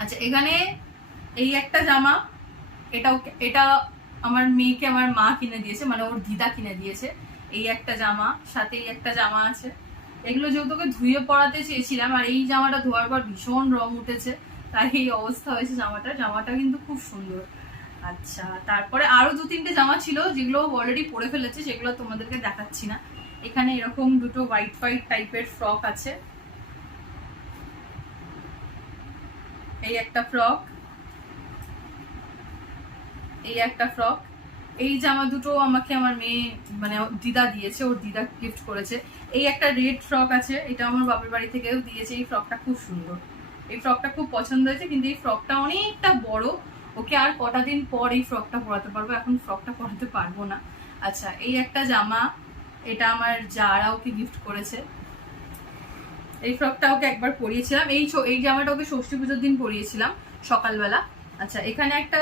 আচ্ছা, এখানে এই একটা জামা, এটা আমার মেয়েকে আমার মা কিনে দিয়েছে, মানে ওর দিদা কিনে দিয়েছে। এই একটা জামা, সাথে এই একটা জামা আছে। এগুলো যেহেতু ওকে ধুয়ে পরাতে চেয়েছিলাম, আর এই জামাটা ধোয়ার পর ভীষণ রং উঠেছে, তাই এই অবস্থা হয়েছে জামাটা কিন্তু খুব সুন্দর। আচ্ছা, তারপরে আরো 2-3টে জামা ছিল যেগুলো অলরেডি পরে ফেলেছে, সেগুলো তোমাদেরকে দেখাচ্ছি না। এখানে এরকম দুটো হোয়াইট হোয়াইট টাইপের ফ্রক আছে, এই একটা ফ্রক, এই একটা ফ্রক। এই জামা দুটো আমাকে আমার মেয়ে মানে দিদা দিয়েছে, ওর দিদা গিফট করেছে। এই একটা রেড ফ্রক আছে, এটা আমার বাপের বাড়ি থেকেও দিয়েছে। এই ফ্রকটা খুব সুন্দর, এই ফ্রকটা খুব পছন্দ হয়েছে, কিন্তু এই ফ্রকটা অনেকটা বড়। ওকে আর কটা দিন পর এই ফ্রকটা পরাতে পারবো, এখন ফ্রকটা পরাতে পারবো না। আচ্ছা, এই একটা জামা, এটা আমার যারা ওকে গিফট করেছে। এই ফ্রকটা ওকে একবার পরিয়েছিলাম, এই জামাটা ওকে ষষ্ঠী পুজোর দিন পরিয়েছিলাম সকালবেলা। আচ্ছা, এখানে একটা